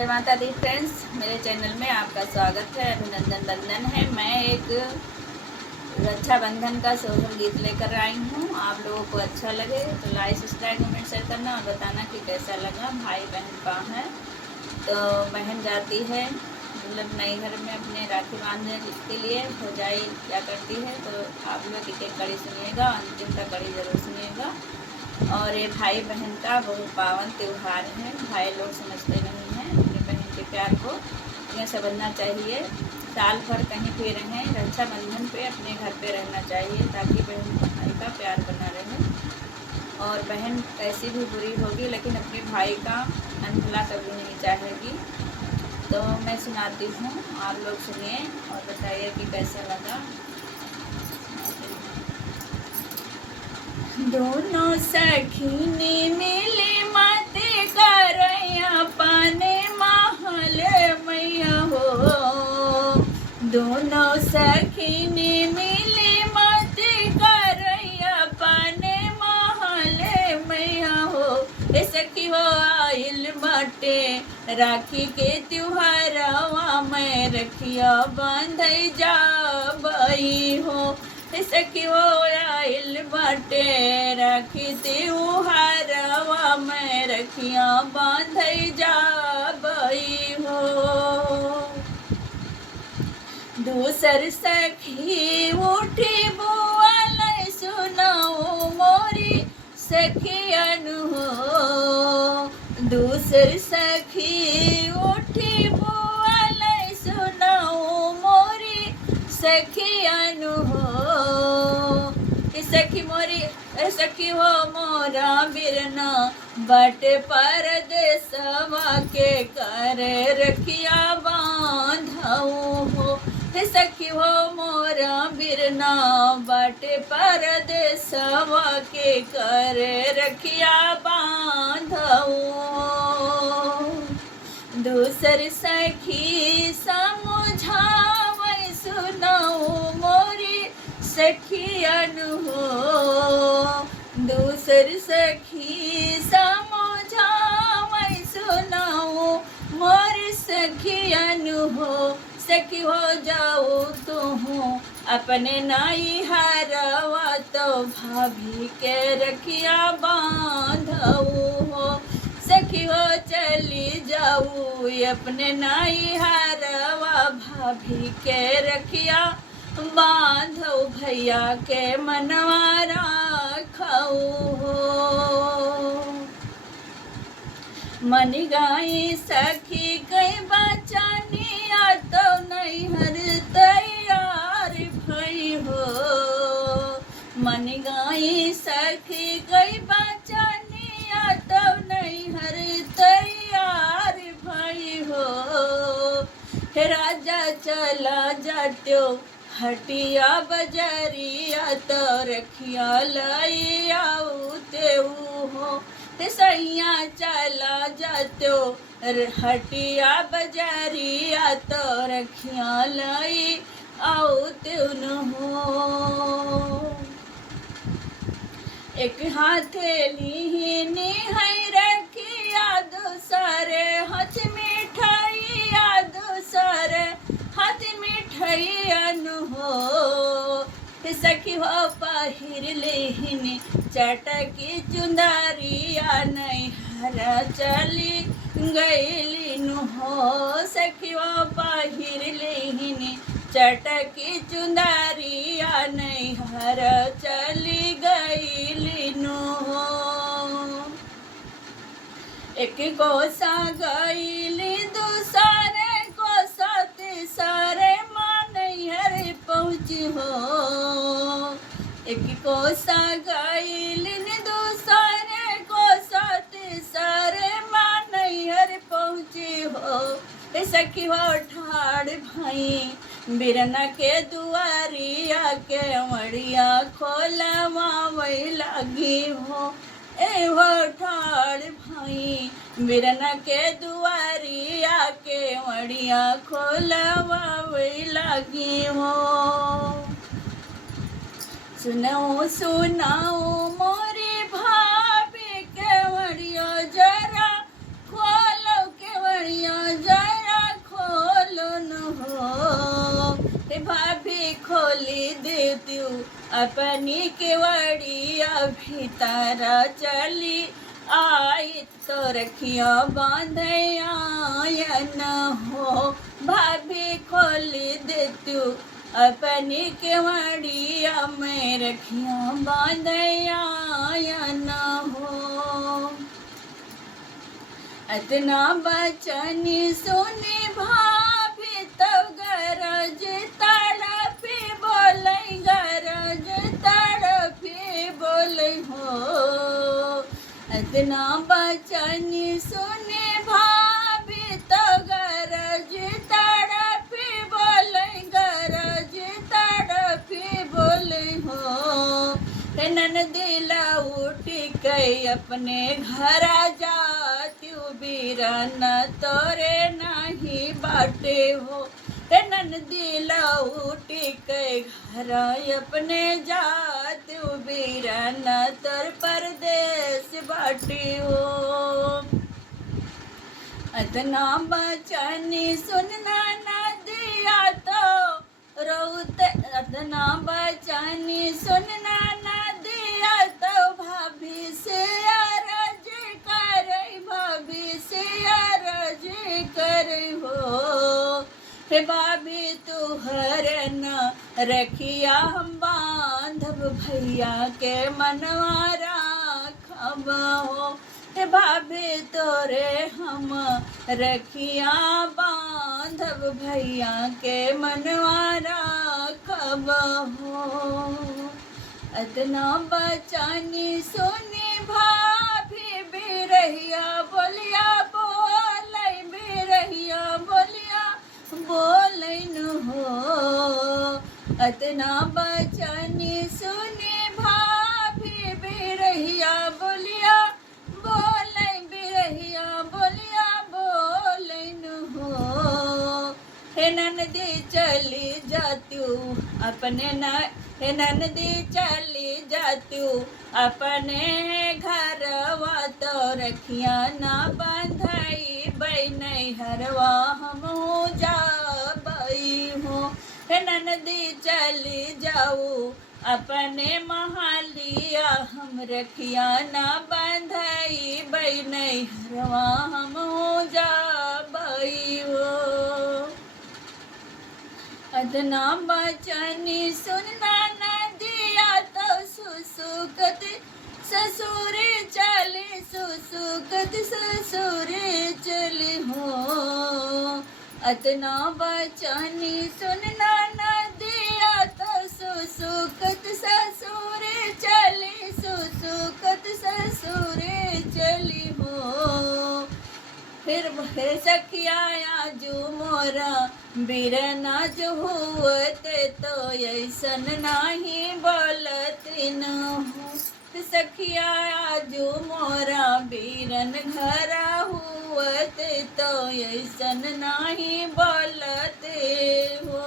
जय माता दी फ्रेंड्स, मेरे चैनल में आपका स्वागत है। अभिनंदन बंधन है। मैं एक रक्षाबंधन का सोहर गीत लेकर आई हूँ। आप लोगों को अच्छा लगे तो लाइक सब्सक्राइब कमेंट शेयर करना और बताना कि कैसा लगा। भाई बहन का है तो बहन जाती है मतलब नई घर में अपने राखी बांधने के लिए। भौजाई क्या करती है तो आप लोग एक कड़ी सुनिएगा, अंतिम तक कड़ी जरूर सुनिएगा। और ये भाई बहन का बहुत पावन त्यौहार है। भाई लोग समझते नहीं हैं, अपनी बहन के प्यार को उन्हें समझना चाहिए। साल भर कहीं भी रहें, रक्षाबंधन पे अपने घर पे रहना चाहिए ताकि बहन भाई का प्यार बना रहे। और बहन कैसी भी बुरी होगी लेकिन अपने भाई का अनभला कभी नहीं चाहेगी। तो मैं सुनाती हूँ, आप लोग सुनिए और बताइए कि कैसा लगा। दोनों सखीने मिले माते करैया पाने महल मैया हो। दोनों सखीने मिले माते करैया पाने महल मैया हो। ए सखी हो आइल बाटे राखी के त्योहारवा में रखिया बांधई जाबई हो। सखी हो आइल बाटे राखी त्योहारवा में रखिया बांधई जाबई हो। दूसर सखी उठी बुआल सुनाओ मोरी सखियन हो। दूसर सखी उठी बुआल सुनाओ मोरी सखियन हो। सखी मोरी सखी हो मोरा बिरना बट परदेसवा के कर रखिया बांधऊ हो। सखी हो मोरा बिरना बट परदेसवा के कर रखिया बांधऊ। दूसर सखी समझावै सुनाऊ मोरी सखियन हो। दूसर सखी समझावै सुनाऊ मोरी सखियन हो। सखी हो जाओ तुहूँ अपने नाई हरवा तो भाभी के रखिया बांधऊ हो। सखी हो चली जाऊ अपने नाई हरवा भाभी के रखिया बांधऊ भैया के मनवा राखऊ हो। मन गाई सखी कई बचानिया तो नहीं हर तैयार भई हो। मन गाई सखी कई बचानिया तो नहीं हर तैयार भई हो। हे राजा चला जात्यो हटिया बजरिया तो रखिया लई आऊ तेऊ हो। सैया चला जात्यो हटिया बजरिया तो रखिया लई आऊ तेऊ हो। एक हथेली है रखिया दूसरे हाथ मिठाइया दूसरे हाथ मिठाइयन हो। सखी हो पहिर लेहिन चटकी चुंदरिया नहीं हरा चली गईलिन हो। सखी हो पहिर लेहिन चटकी चुंदरिया नहीं हरा चली गईलिन हो। एक कोसा गईली दूसरे कोसा तीसरे मानैहर पहुँची हो। एक कोसा गईली दूसरे कोसा तीसरे मानैहर पहुँची हो। सखी हो ठाड़ भाई बिरना के दुआरिया के मड़िया खोलवावै लगी हो। ए हो ठाड़ भाई बिरना के दुआरिया के मड़िया खोलवावै लगी हो। सुनाओ सुनाओ मोरी भाभी के मड़िया जरा खोलो के मड़िया त्यू अपनी केवड़िया भीतर चली आई तो रखिया बांधयायन हो भाभी खोल दे तू अपनी केवड़िया में रखिया बांधयायन हो। इतना बचनी सुनी भाभी तब गरज तड़पी बोले गरज तड़पी बोले हो। इतना बचनी सुनी भाभी तब गरज तड़पी बोले गरज तड़पी बोले हो। ननदिला उठी कई अपने घर जात्यू बीरन तोरे नाही बाटे हो। ननदिला उठी कई घर अपने जात्यू बीरन तोर परदेश बाटे हो। इतना बचनी सुनना न दिया तो रोते इतना बचनी सुनना न दिया तो भाभी से अरज करे भाभी से अरज करे हो। हे भाभी तू हरन रखिया हम बांधब भैया के मनवा राखब हो। हे भाभी तोरे हम रखिया बांधब भैया के मनवा राखब हो। इतना बचनी सुनी भाभी बिरहिया बोलिया बोलै बिरहिया बोलिया बोलन हो। इतना बचनी सुनी भाभी बिरहिया बोलिया बोलै बिरहिया बोलिया बोलन हो। हे ननदी चली जात्यू अपने न हे ननदी चली जात्यू अपने घरवा तो रखिया ना बंधाई बैनै हरवा हम जाबई हो। हे ननदी चली जाऊ अपने महालिया हम रखिया ना बंधाई बैनै हरवा हम जाबई हो। इतना बचनी सुनना न दिया तो सुसुकत ससुर चली सुसुकत ससुर चली हो। इतना बचनी सुनना न दिया तो सुसुकत ससुर चली सुसुकत ससुर चली हो। फिर सखिया आजू मोरा बिरना जो हुए तो ऐसन नाही बोलती न हो। सखिया आजू मोरा बीरन घरा हुए तो ऐसन नाही बोलते हो।